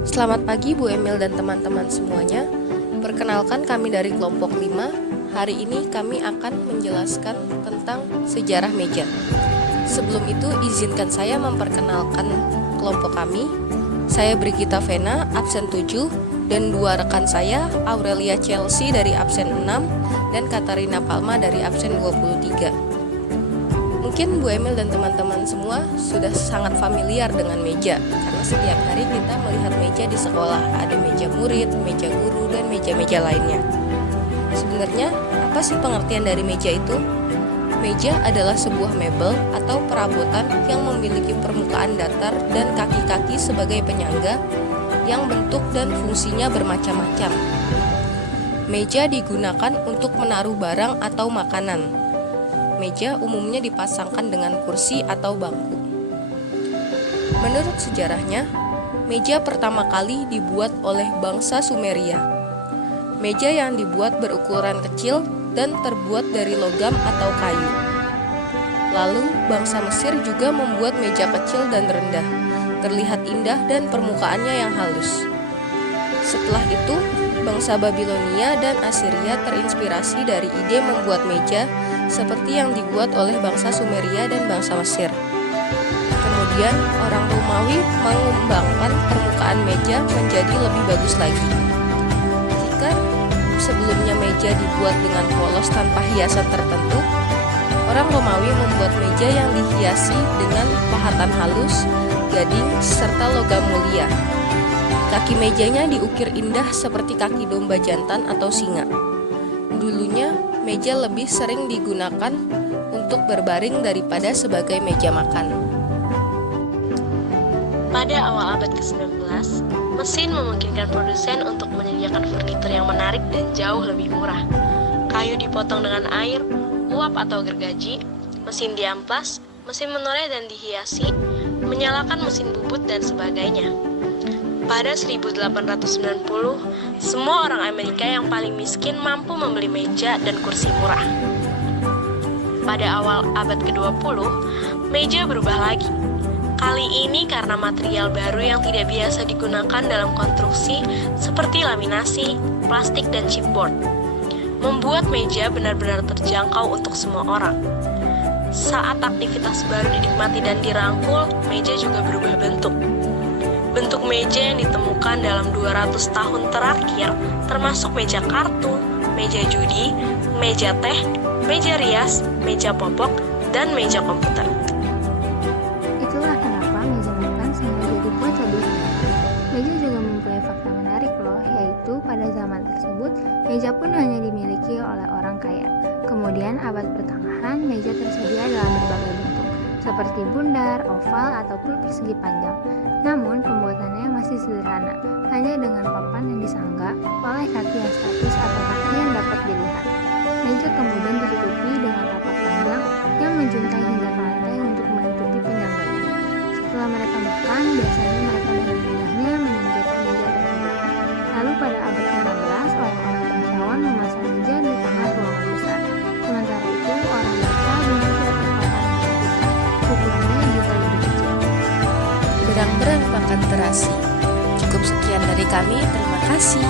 Selamat pagi Bu Emil dan teman-teman semuanya. Perkenalkan kami dari kelompok 5. Hari ini kami akan menjelaskan tentang sejarah meja. Sebelum itu izinkan saya memperkenalkan kelompok kami. Saya Brigita Vena, absen 7, dan dua rekan saya, Aurelia Chelsea dari absen 6 dan Katarina Palma dari absen 23. Mungkin Bu Emil dan teman-teman semua sudah sangat familiar dengan meja, karena setiap hari kita melihat meja di sekolah. Ada meja murid, meja guru, dan meja-meja lainnya. Sebenarnya, apa sih pengertian dari meja itu? Meja adalah sebuah mebel atau perabotan yang memiliki permukaan datar dan kaki-kaki sebagai penyangga yang bentuk dan fungsinya bermacam-macam. Meja digunakan untuk menaruh barang atau makanan. Meja umumnya dipasangkan dengan kursi atau bangku. Menurut sejarahnya, meja pertama kali dibuat oleh bangsa Sumeria. Meja yang dibuat berukuran kecil dan terbuat dari logam atau kayu. Lalu, bangsa Mesir juga membuat meja kecil dan rendah, terlihat indah dan permukaannya yang halus. Setelah itu, bangsa Babilonia dan Assyria terinspirasi dari ide membuat meja seperti yang dibuat oleh bangsa Sumeria dan bangsa Mesir. Kemudian, orang Romawi mengembangkan permukaan meja menjadi lebih bagus lagi. Jika sebelumnya meja dibuat dengan polos tanpa hiasan tertentu, orang Romawi membuat meja yang dihiasi dengan pahatan halus, gading, serta logam mulia. Kaki mejanya diukir indah seperti kaki domba jantan atau singa. Dulunya, meja lebih sering digunakan untuk berbaring daripada sebagai meja makan. Pada awal abad ke-19, mesin memungkinkan produsen untuk menyediakan furnitur yang menarik dan jauh lebih murah. Kayu dipotong dengan air, uap atau gergaji, mesin diamplas, mesin menoleh dan dihiasi, menyalakan mesin bubut dan sebagainya. Pada 1890, semua orang Amerika yang paling miskin mampu membeli meja dan kursi murah. Pada awal abad ke-20, meja berubah lagi. Kali ini karena material baru yang tidak biasa digunakan dalam konstruksi seperti laminasi, plastik, dan chipboard. Membuat meja benar-benar terjangkau untuk semua orang. Saat aktivitas baru dinikmati dan dirangkul, meja juga berubah bentuk. Bentuk meja yang ditemukan dalam 200 tahun terakhir termasuk meja kartu, meja judi, meja teh, meja rias, meja popok, dan meja komputer. Itulah kenapa meja makan sengaja dibuat lebih rendah. Meja juga mempunyai fakta menarik loh, yaitu pada zaman tersebut meja pun hanya dimiliki oleh orang kaya. Kemudian abad pertengahan meja tersedia dalam berbagai bentuk, seperti bundar, oval, ataupun persegi panjang. Namun pembuatannya masih sederhana, hanya dengan papan yang disangga oleh kaki yang statis atau kaki yang dapat dilihat. Meja kemudian ditutupi dengan tapak panjang yang menjuntai hingga ke lantai untuk menutupi penyangganya. Setelah mereka makan, biasanya mereka dengan mudahnya menyingkirkan meja tersebut. Lalu pada abad ke-16, orang-orang bangsawan memasang meja di tengah ruangan besar. Sementara itu, orang desa duduk di atas papan yang terpisah, ukurannya juga lebih kecil. Berang-berang pangkat terasi. Cukup sekian dari kami, terima kasih.